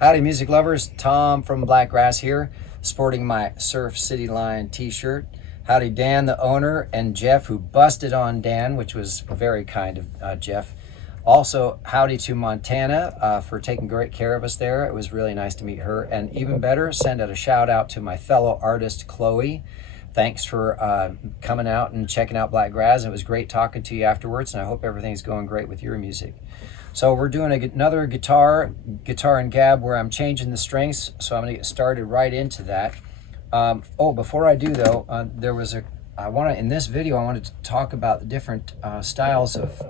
Howdy music lovers, Tom from Blakgraz here, sporting my Surf City Line t-shirt. Howdy Dan, the owner, and Jeff, who busted on Dan, which was very kind of Jeff. Also, howdy to Montana for taking great care of us there. It was really nice to meet her. And even better, send out a shout out to my fellow artist, Chloe. Thanks for coming out and checking out Blakgraz. It was great talking to you afterwards, and I hope everything's going great with your music. So we're doing another guitar and gab where I'm changing the strings, so I'm gonna get started right into that. Oh, before I do though, in this video I wanted to talk about the different styles of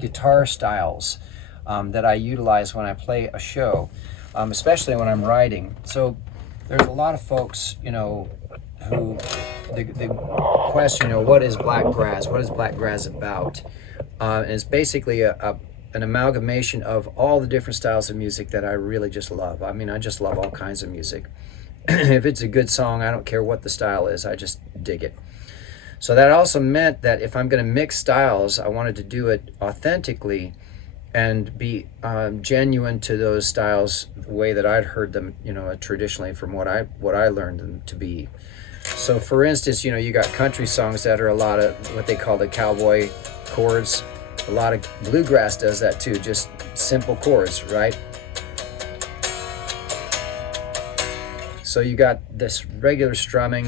guitar styles that I utilize when I play a show, especially when I'm writing. So there's a lot of folks, you know, who the question, you know, what is Blakgraz? What is Blakgraz about? And it's basically an amalgamation of all the different styles of music that I really just love. I mean, I just love all kinds of music. If it's a good song, I don't care what the style is, I just dig it. So that also meant that if I'm going to mix styles, I wanted to do it authentically and be genuine to those styles the way that I'd heard them, you know, traditionally from what I learned them to be. So for instance, you know, you got country songs that are a lot of what they call the cowboy chords. A lot of bluegrass does that too, just simple chords, right? So you got this regular strumming.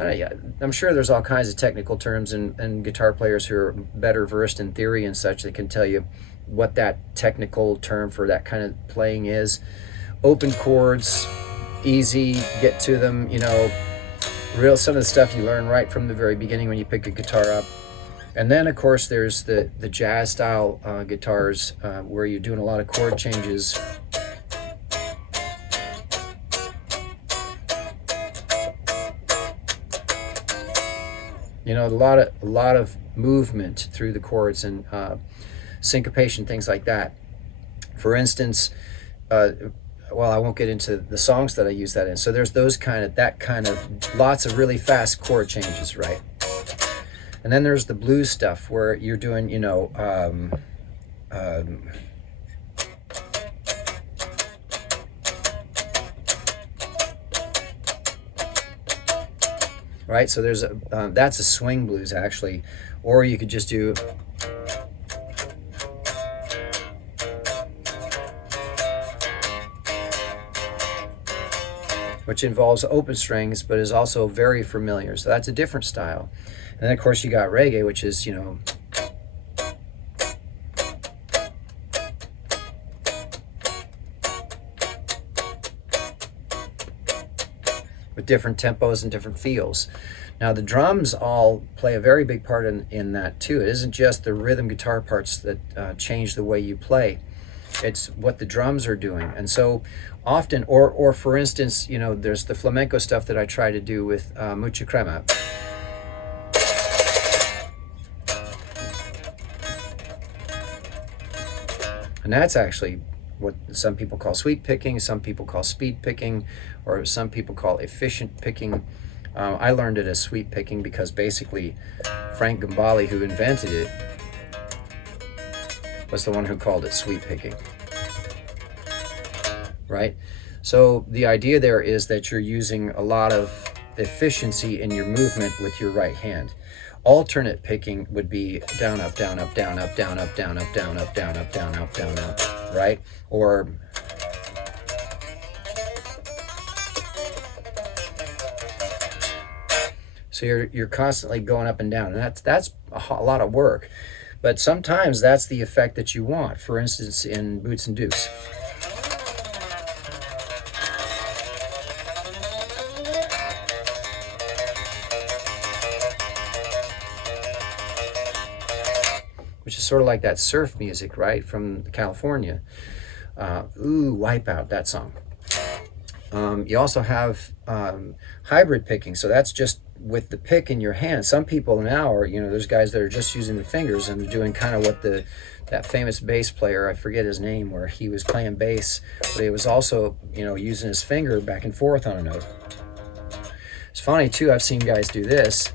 I'm sure there's all kinds of technical terms, and guitar players who are better versed in theory and such, they can tell you what that technical term for that kind of playing is. Open chords, easy, get to them, you know, some of the stuff you learn right from the very beginning when you pick a guitar up. And then, of course, there's the jazz style guitars where you're doing a lot of chord changes. You know, a lot of movement through the chords and syncopation, things like that. For instance, well, I won't get into the songs that I use that in. So there's that kind of lots of really fast chord changes, right? And then there's the blues stuff where you're doing, you know, right? So there's that's a swing blues actually, or you could just do which involves open strings but is also very familiar. So that's a different style. And then of course you got reggae, which is, you know, with different tempos and different feels. Now the drums all play a very big part in that too. It isn't just the rhythm guitar parts that change the way you play. It's what the drums are doing. And so often, or for instance, you know, there's the flamenco stuff that I try to do with mucha crema. And that's actually what some people call sweep picking, some people call speed picking, or some people call efficient picking. I learned it as sweep picking because basically Frank Gambale, who invented it, was the one who called it sweep picking, right? So the idea there is that you're using a lot of efficiency in your movement with your right hand. Alternate picking would be down, up, down, up, down, up, down, up, down, up, down, up, down, up, down, up, down, up, right? Or so you're constantly going up and down, and that's a lot of work. But sometimes that's the effect that you want. For instance, in Boots and Dukes. Which is sort of like that surf music, right, from California. Wipeout, that song. You also have hybrid picking, so that's just with the pick in your hand. Some people now are, you know, there's guys that are just using the fingers and doing kind of what that famous bass player, I forget his name, where he was playing bass, but he was also, you know, using his finger back and forth on a note. It's funny too, I've seen guys do this.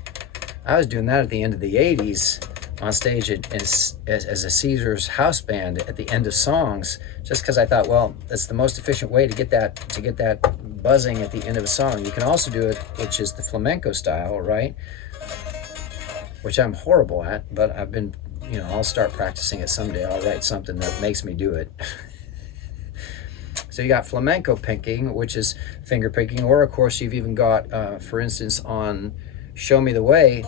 I was doing that at the end of the 80s. on stage as a Caesar's house band at the end of songs, just because I thought, well, that's the most efficient way to get that buzzing at the end of a song. You can also do it, which is the flamenco style, right? Which I'm horrible at, but I've been, I'll start practicing it someday. I'll write something that makes me do it. So you got flamenco picking, which is finger picking, or of course you've even got, for instance, on Show Me the Way,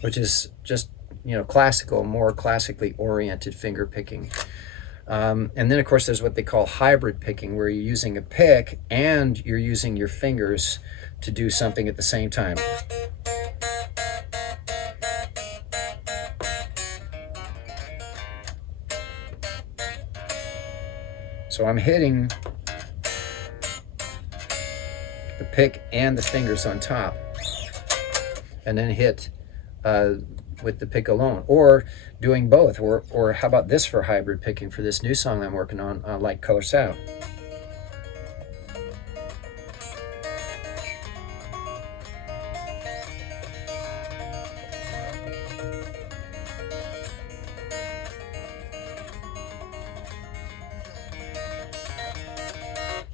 which is just, classical, more classically oriented finger picking. And then, of course, there's what they call hybrid picking, where you're using a pick and you're using your fingers to do something at the same time. So I'm hitting the pick and the fingers on top, and then hit with the pick alone, or doing both, or how about this for hybrid picking for this new song I'm working on, Light Color Sound.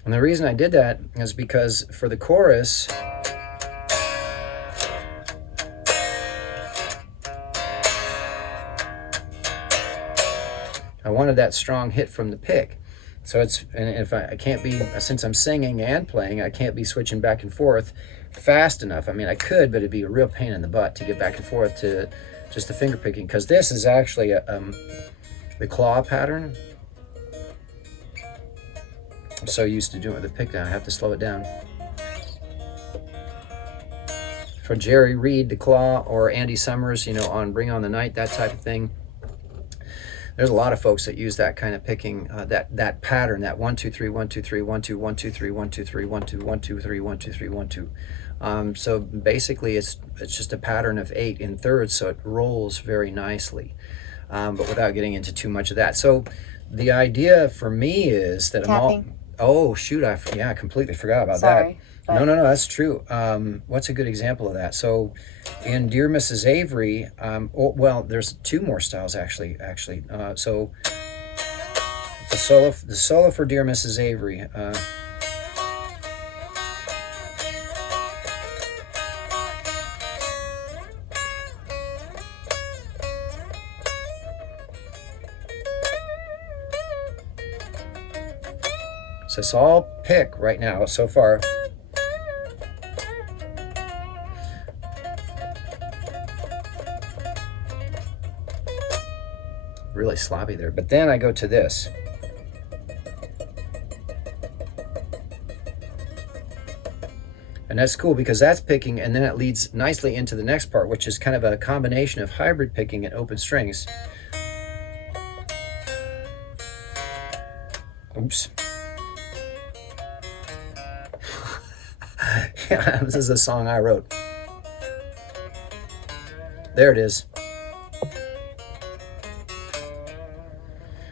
And the reason I did that is because for the chorus, I wanted that strong hit from the pick. So and if I can't be, since I'm singing and playing, I can't be switching back and forth fast enough. I mean, I could, but it'd be a real pain in the butt to get back and forth to just the finger picking, because this is actually the claw pattern. I'm so used to doing it with the pick now, I have to slow it down. For Jerry Reed, the claw, or Andy Summers, on Bring On the Night, that type of thing. There's a lot of folks that use that kind of picking, that pattern, that 1 2 3 1 2 3 1 2 1 2 3 1 2 3 1 2 1 2 3 1 2 3 1 2. So basically, it's just a pattern of 8 in thirds, so it rolls very nicely, but without getting into too much of that. So the idea for me is that Tapping. Oh shoot! I completely forgot about Sorry, that. but... No, that's true. What's a good example of that? So, in Dear Mrs. Avery, well, there's 2 more styles actually. So, the solo for Dear Mrs. Avery. So it's all pick right now so far. Really sloppy there, but then I go to this. And that's cool because that's picking, and then it leads nicely into the next part, which is kind of a combination of hybrid picking and open strings. Oops. Yeah, this is a song I wrote. There it is.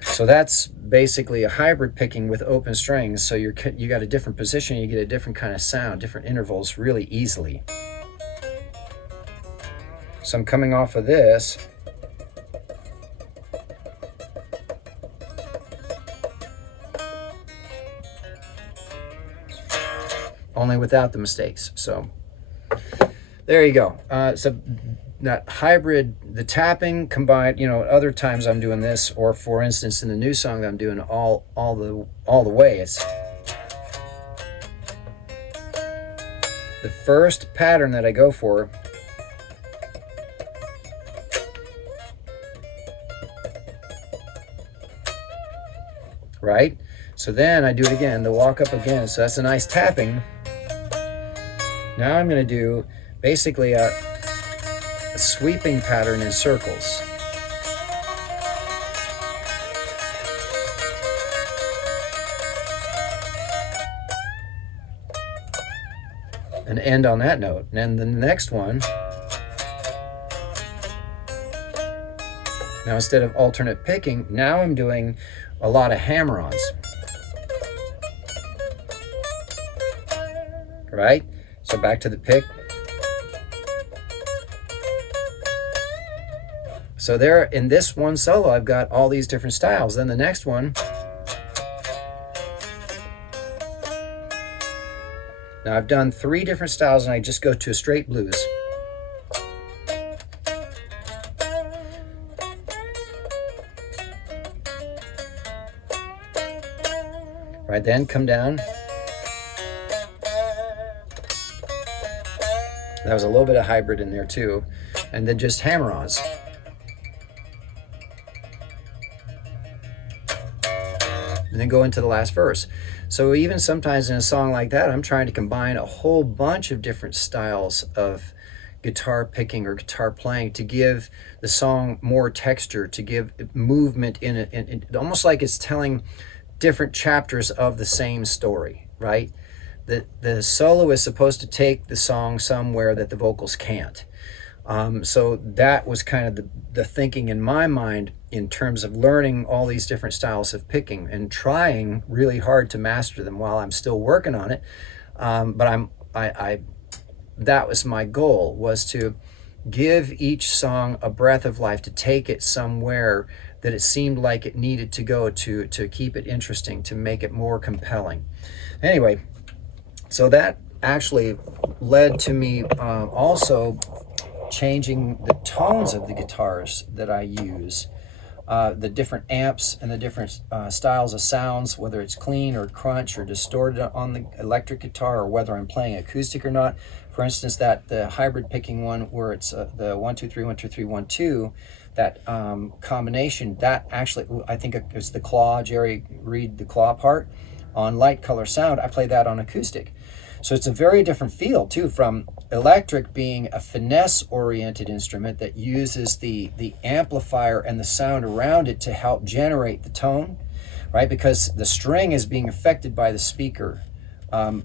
So that's basically a hybrid picking with open strings. So you got a different position, you get a different kind of sound, different intervals really easily. So I'm coming off of this. Only without the mistakes. So there you go. So that hybrid, the tapping combined, other times I'm doing this, or for instance in the new song that I'm doing all the way, it's the first pattern that I go for. Right? So then I do it again, the walk up again. So that's a nice tapping. Now I'm going to do basically a sweeping pattern in circles. And end on that note. And then the next one, now instead of alternate picking, now I'm doing a lot of hammer-ons. right? So back to the pick. So there, in this one solo, I've got all these different styles. Then the next one, now I've done 3 different styles, and I just go to a straight blues. Right, then come down. That was a little bit of hybrid in there too. And then just hammer-ons. And then go into the last verse. So even sometimes in a song like that, I'm trying to combine a whole bunch of different styles of guitar picking or guitar playing to give the song more texture, to give movement in it, almost like it's telling different chapters of the same story, right? The solo is supposed to take the song somewhere that the vocals can't. So that was kind of the thinking in my mind in terms of learning all these different styles of picking and trying really hard to master them while I'm still working on it. But that was my goal, was to give each song a breath of life, to take it somewhere that it seemed like it needed to go to keep it interesting, to make it more compelling. Anyway, so that actually led to me also changing the tones of the guitars that I use, the different amps and the different styles of sounds, whether it's clean or crunch or distorted on the electric guitar, or whether I'm playing acoustic or not. For instance, the hybrid picking one where it's the 1 2 3 1 2 3 1 2, that combination, that actually, I think it's the claw, Jerry Reed, the claw part on Light Color Sound. I play that on acoustic. So it's a very different feel too, from electric being a finesse-oriented instrument that uses the amplifier and the sound around it to help generate the tone, right? Because the string is being affected by the speaker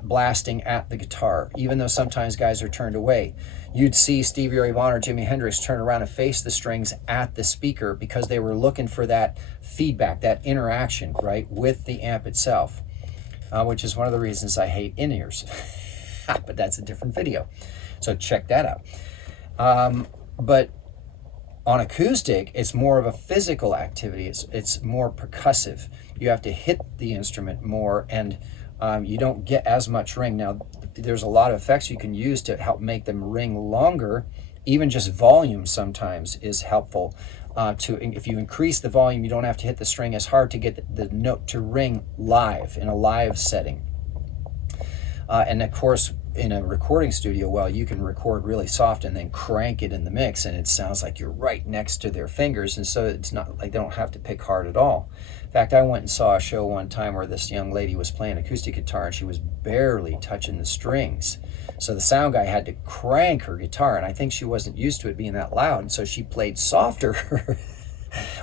blasting at the guitar, even though sometimes guys are turned away. You'd see Stevie Ray Vaughan or Jimi Hendrix turn around and face the strings at the speaker because they were looking for that feedback, that interaction, right, with the amp itself. Which is one of the reasons I hate in-ears. But that's a different video. So check that out. But on acoustic, it's more of a physical activity. It's more percussive. You have to hit the instrument more, and you don't get as much ring. Now, there's a lot of effects you can use to help make them ring longer. Even just volume sometimes is helpful. If you increase the volume, you don't have to hit the string as hard to get the note to ring live, in a live setting. And of course, in a recording studio, well, you can record really soft and then crank it in the mix, and it sounds like you're right next to their fingers, and so it's not like they don't have to pick hard at all. In fact, I went and saw a show one time where this young lady was playing acoustic guitar and she was barely touching the strings. So the sound guy had to crank her guitar, and I think she wasn't used to it being that loud, and so she played softer,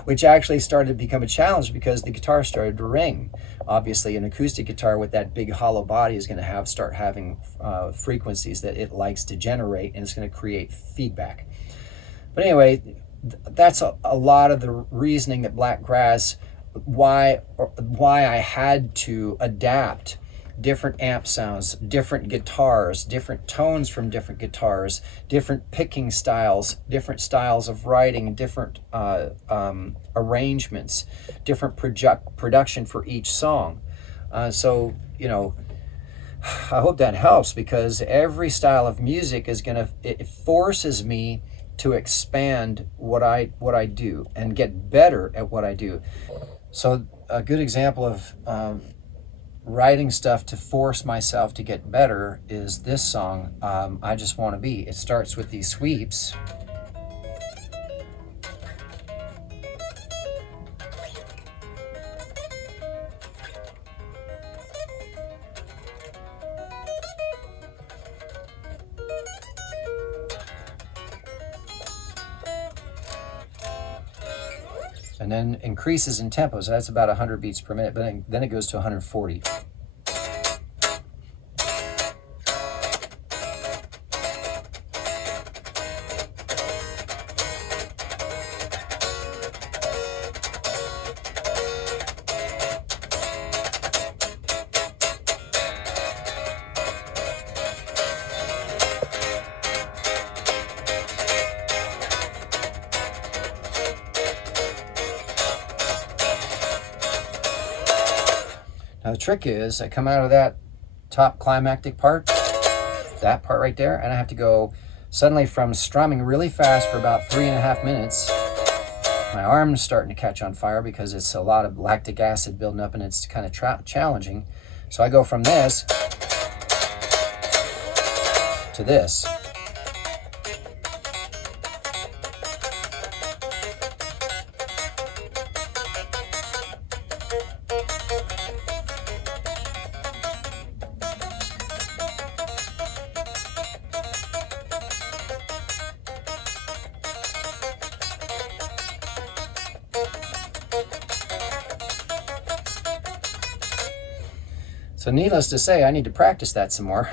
which actually started to become a challenge because the guitar started to ring. Obviously, an acoustic guitar with that big hollow body is going to start having frequencies that it likes to generate, and it's going to create feedback. But anyway, that's a lot of the reasoning that Blakgraz, why I had to adapt different amp sounds, different guitars, different tones from different guitars, different picking styles, different styles of writing, different arrangements, different production for each song. So, you know, I hope that helps, because every style of music is it forces me to expand what I do and get better at what I do. So a good example of writing stuff to force myself to get better is this song, I Just Want to Be. It starts with these sweeps. And then increases in tempo, so that's about 100 beats per minute, but then it goes to 140. Now the trick is I come out of that top climactic part, that part right there, and I have to go suddenly from strumming really fast for about 3.5 minutes. My arm's starting to catch on fire because it's a lot of lactic acid building up and it's kind of challenging. So I go from this to this. So needless to say, I need to practice that some more.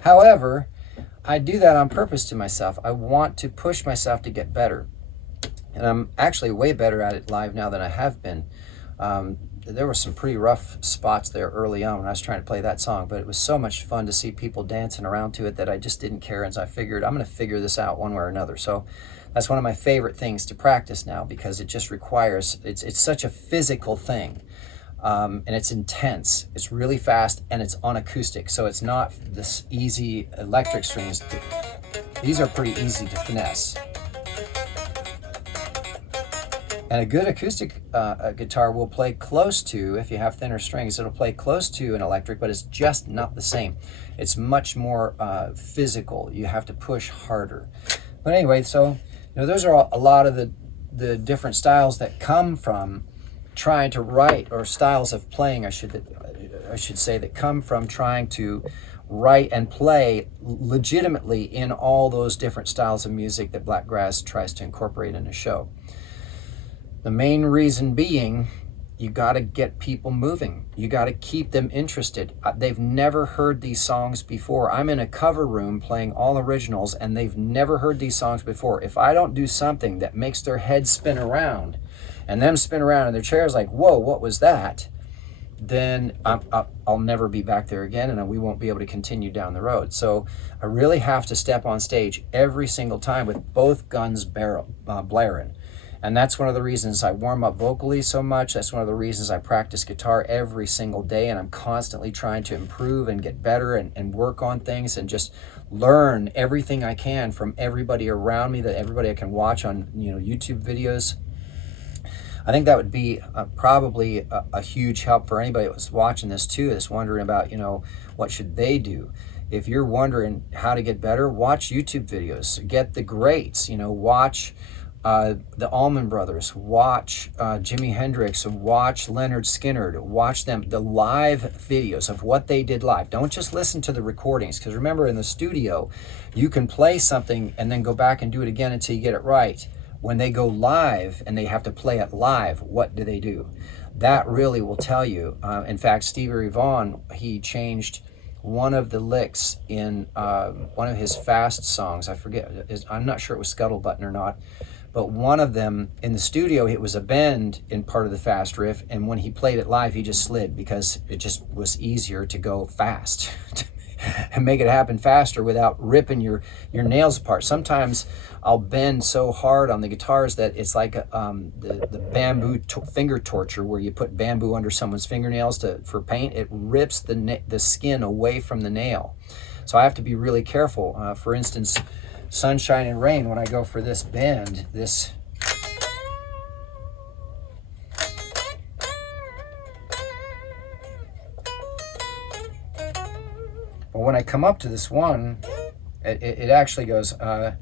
However, I do that on purpose to myself. I want to push myself to get better. And I'm actually way better at it live now than I have been. There were some pretty rough spots there early on when I was trying to play that song, but it was so much fun to see people dancing around to it that I just didn't care. And so I figured I'm going to figure this out one way or another. So that's one of my favorite things to practice now because it just requires, it's such a physical thing. And it's intense, it's really fast, and it's on acoustic, so it's not this easy electric strings. These are pretty easy to finesse. And a good acoustic guitar will play close to, if you have thinner strings, it'll play close to an electric, but it's just not the same. It's much more physical. You have to push harder. But anyway, so those are a lot of the different styles that come from trying to write, or styles of playing, I should say, that come from trying to write and play legitimately in all those different styles of music that Blakgraz tries to incorporate in a show. The main reason being, you got to get people moving. You got to keep them interested. They've never heard these songs before. I'm in a cover room playing all originals, and they've never heard these songs before. If I don't do something that makes their head spin around, and them spin around in their chairs like, whoa, what was that? Then I'll never be back there again, and we won't be able to continue down the road. So I really have to step on stage every single time with both guns blaring. And that's one of the reasons I warm up vocally so much. That's one of the reasons I practice guitar every single day, and I'm constantly trying to improve and get better and work on things and just learn everything I can from everybody around me, that everybody I can watch on YouTube videos. I think that would be probably a huge help for anybody that was watching this too, that's wondering about, what should they do? If you're wondering how to get better, watch YouTube videos, get the greats, watch the Allman Brothers, watch Jimi Hendrix, watch Leonard Skinner, watch them, the live videos of what they did live. Don't just listen to the recordings, because remember, in the studio, you can play something and then go back and do it again until you get it right. When they go live and they have to play it live, what do they do? That really will tell you. In fact, Stevie Ray Vaughan, he changed one of the licks in one of his fast songs. I forget, I'm not sure it was Scuttlebutton or not, but one of them in the studio, it was a bend in part of the fast riff, and when he played it live, he just slid because it just was easier to go fast and make it happen faster without ripping your nails apart. Sometimes I'll bend so hard on the guitars that it's like the bamboo finger torture, where you put bamboo under someone's fingernails for paint. It rips the skin away from the nail. So I have to be really careful. For instance, Sunshine and Rain, when I go for this bend, but when I come up to this one, it actually goes, so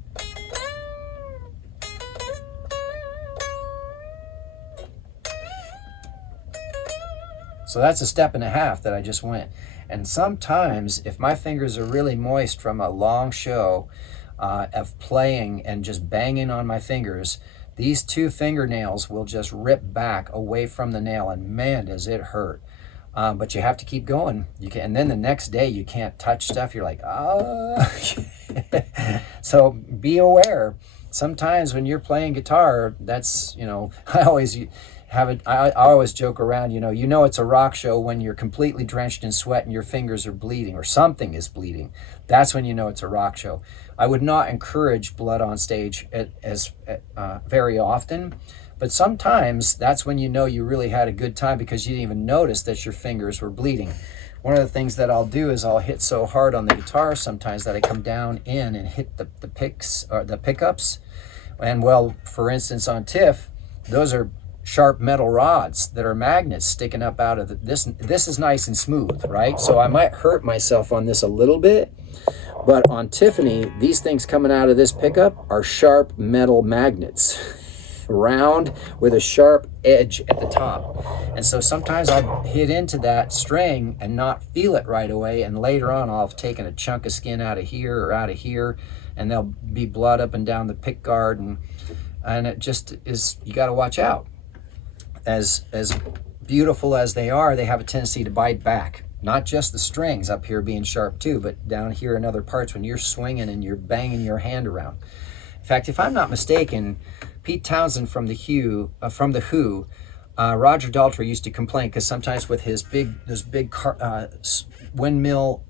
that's a step and a half that I just went. And sometimes, if my fingers are really moist from a long show of playing and just banging on my fingers, these two fingernails will just rip back away from the nail, and man, does it hurt. But you have to keep going. And then the next day you can't touch stuff. You're like, So be aware. Sometimes when you're playing guitar, that's, I always I always joke around, it's a rock show when you're completely drenched in sweat and your fingers are bleeding or something is bleeding. That's when you know it's a rock show. I would not encourage blood on stage as very often, But sometimes that's when you know you really had a good time, because you didn't even notice that your fingers were bleeding. One of the things that I'll do is I'll hit so hard on the guitar sometimes that I come down in and hit the picks or the pickups. And well, for instance, on Tiff, those are sharp metal rods that are magnets sticking up out of this is nice and smooth, right? So I might hurt myself on this a little bit, but on Tiffany, these things coming out of this pickup are sharp metal magnets, round with a sharp edge at the top. And so sometimes I'll hit into that string and not feel it right away, and later on I'll have taken a chunk of skin out of here or out of here, and there'll be blood up and down the pick guard, and it just is, you got to watch out. As beautiful as they are, they have a tendency to bite back. Not just the strings up here being sharp too, but down here in other parts when you're swinging and you're banging your hand around. In fact, if I'm not mistaken, Pete Townsend from the Who, Roger Daltrey used to complain because sometimes with his those big windmill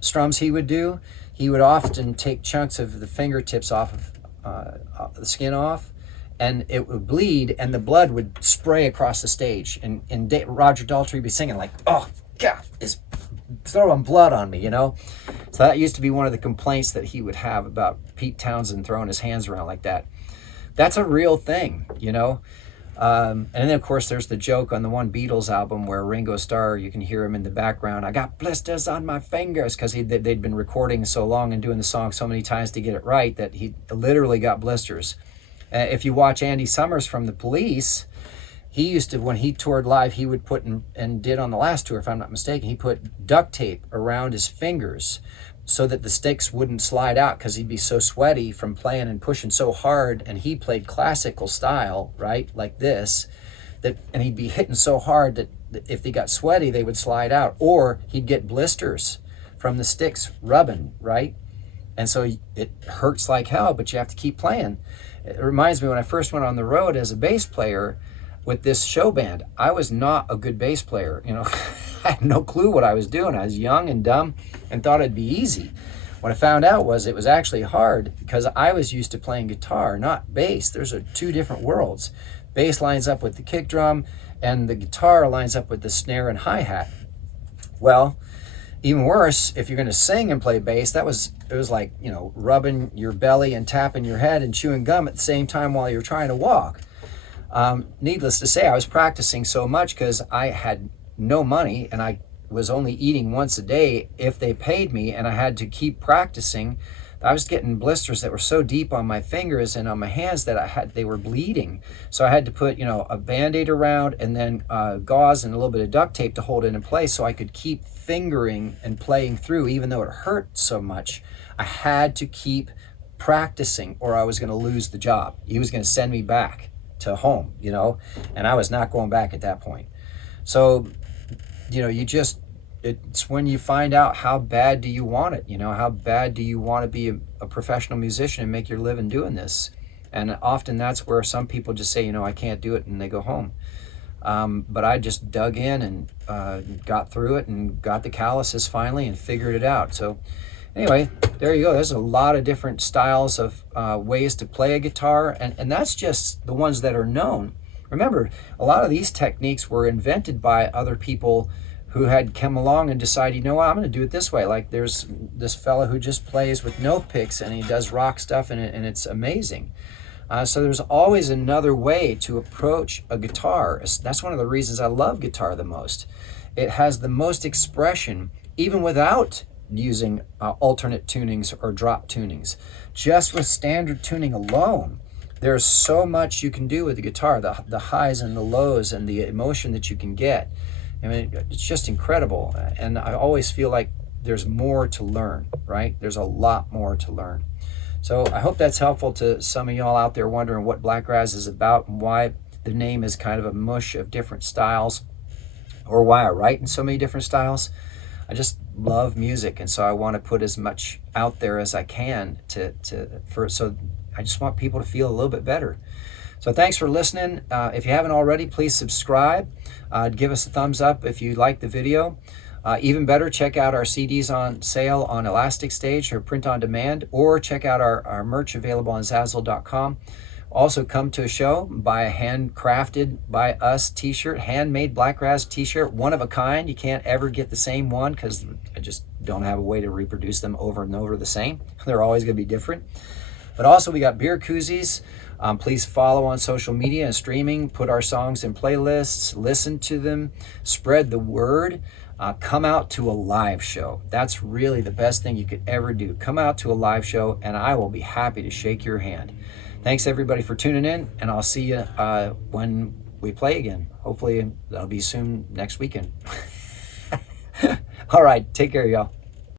strums he would often take chunks of the fingertips off of the skin off, and it would bleed, and the blood would spray across the stage. And Roger Daltrey would be singing like, "Oh God, it's throwing blood on me," you know. So that used to be one of the complaints that he would have about Pete Townsend throwing his hands around like that. That's a real thing, you know. And then of course there's the joke on the one Beatles album where Ringo Starr, you can hear him in the background, "I got blisters on my fingers," because they'd been recording so long and doing the song so many times to get it right that he literally got blisters. If you watch Andy Summers from the Police, he used to, when he toured live, he would put, and did on the last tour if I'm not mistaken, he put duct tape around his fingers so that the sticks wouldn't slide out, because he'd be so sweaty from playing and pushing so hard. And he played classical style, right, like this, and he'd be hitting so hard that if they got sweaty they would slide out, or he'd get blisters from the sticks rubbing, right? And so it hurts like hell, but you have to keep playing. It reminds me when I first went on the road as a bass player with this show band. I was not a good bass player, you know. I had no clue what I was doing. I was young and dumb and thought it'd be easy. What I found out was it was actually hard, because I was used to playing guitar, not bass. There's two different worlds. Bass lines up with the kick drum, and the guitar lines up with the snare and hi-hat. Well, even worse, if you're going to sing and play bass, it was like, you know, rubbing your belly and tapping your head and chewing gum at the same time while you're trying to walk. Needless to say, I was practicing so much because I had no money, and I was only eating once a day if they paid me, and I had to keep practicing. I was getting blisters that were so deep on my fingers and on my hands that they were bleeding. So I had to put, you know, a Band-Aid around, and then gauze and a little bit of duct tape to hold it in place so I could keep fingering and playing through, even though it hurt so much. I had to keep practicing or I was going to lose the job. He was going to send me back to home, you know, and I was not going back at that point. So, you know, it's when you find out how bad do you want it, you know, how bad do you want to be a professional musician and make your living doing this. And often that's where some people just say, you know, I can't do it, and they go home. But I just dug in and got through it and got the calluses finally and figured it out. So anyway, there you go. There's a lot of different styles of ways to play a guitar, and that's just the ones that are known. Remember, a lot of these techniques were invented by other people who had come along and decided, you know what, I'm going to do it this way. Like there's this fella who just plays with no picks, and he does rock stuff, and it's amazing. So there's always another way to approach a guitar. That's one of the reasons I love guitar the most. It has the most expression, even without using alternate tunings or drop tunings. Just with standard tuning alone, there's so much you can do with the guitar, the highs and the lows and the emotion that you can get. I mean, it's just incredible. And I always feel like there's more to learn, right? There's a lot more to learn. So I hope that's helpful to some of y'all out there wondering what Blakgraz is about and why the name is kind of a mush of different styles, or why I write in so many different styles. I just love music, and so I want to put as much out there as I can so I just want people to feel a little bit better. So thanks for listening. If you haven't already, please subscribe. Give us a thumbs up if you like the video. Even better, check out our CDs on sale on Elastic Stage or print on demand, or check out our merch available on Zazzle.com. Also, come to a show, buy a handcrafted by us t-shirt, handmade Blakgraz t-shirt, one of a kind. You can't ever get the same one because I just don't have a way to reproduce them over and over the same. They're always going to be different. But also, we got beer koozies. Please follow on social media and streaming. Put our songs in playlists. Listen to them. Spread the word. Come out to a live show. That's really the best thing you could ever do. Come out to a live show, and I will be happy to shake your hand. Thanks, everybody, for tuning in, and I'll see you when we play again. Hopefully, that'll be soon next weekend. All right, take care, y'all.